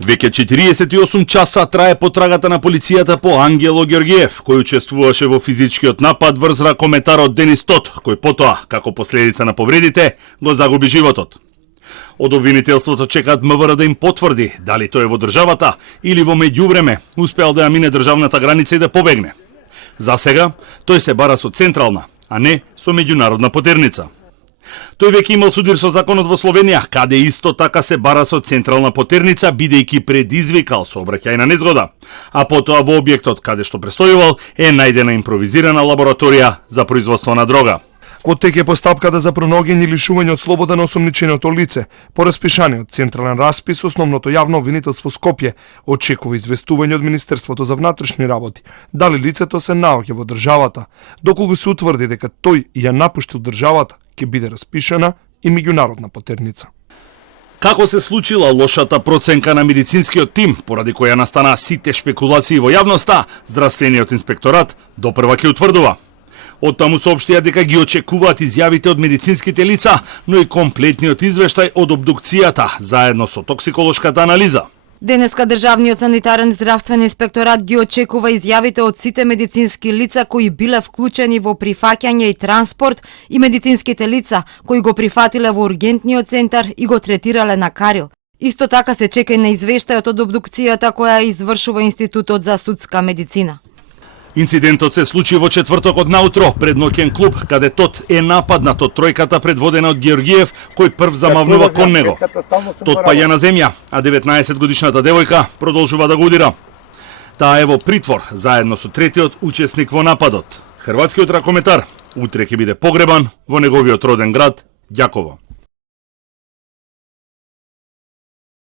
Веќе 48 часа трае потрагата на полицијата по Ангело Ѓорѓиев, кој учествуваше во физичкиот напад врз ракометарот Денис Тот, кој потоа, како последица на повредите, го загуби животот. Од обвинителството чекаат МВР да им потврди дали тој е во државата или во меѓувреме успеал да ја мине државната граница и да побегне. За сега, тој се бара со централна, а не со меѓународна потерница. Тој веќе имал судир со законот во Словенија, каде исто така се бара со централна потерница, бидејќи предизвикал сообраќајна незгода, а потоа во објектот каде што престојувал е најдена импровизирана лабораторија за производство на дрога. Оттеќе постапката за пронаоѓање и лишување од слобода на осомниченото лице. По распишаниот централен распис, основното јавно обвинителство Скопје очекува известување од Министерството за внатрешни работи дали лицето се наоѓа во државата. Доколку се утврди дека тој ја напуштил државата, ќе биде распишана и меѓународна потерница. Како се случила лошата проценка на медицинскиот тим, поради која настанаа сите шпекулации во јавноста, здравствениот инспекторат допрва ќе утврдува. Оттаму соопштија дека ги очекуваат изјавите од медицинските лица, но и комплетниот извештај од обдукцијата, заедно со токсиколошката анализа. Денеска Државниот санитарен здравствен инспекторат ги очекува изјавите од сите медицински лица кои биле вклучени во прифаќање и транспорт и медицинските лица кои го прифатиле во ургентниот центар и го третирале на Карил. Исто така се чека и на извештајот од обдукцијата која извршува Институтот за судска медицина. Инцидентот се случи во четвртокот наутро пред ноќен клуб, каде Тот е нападнат од тројката предводена од Ѓорѓиев, кој прв замавнува кон него. Тот паѓа на земја, а 19-годишната девојка продолжува да го удира. Таа е во притвор, заедно со третиот учесник во нападот. Хрватскиот ракометар утре ќе биде погребан во неговиот роден град Ѓаково.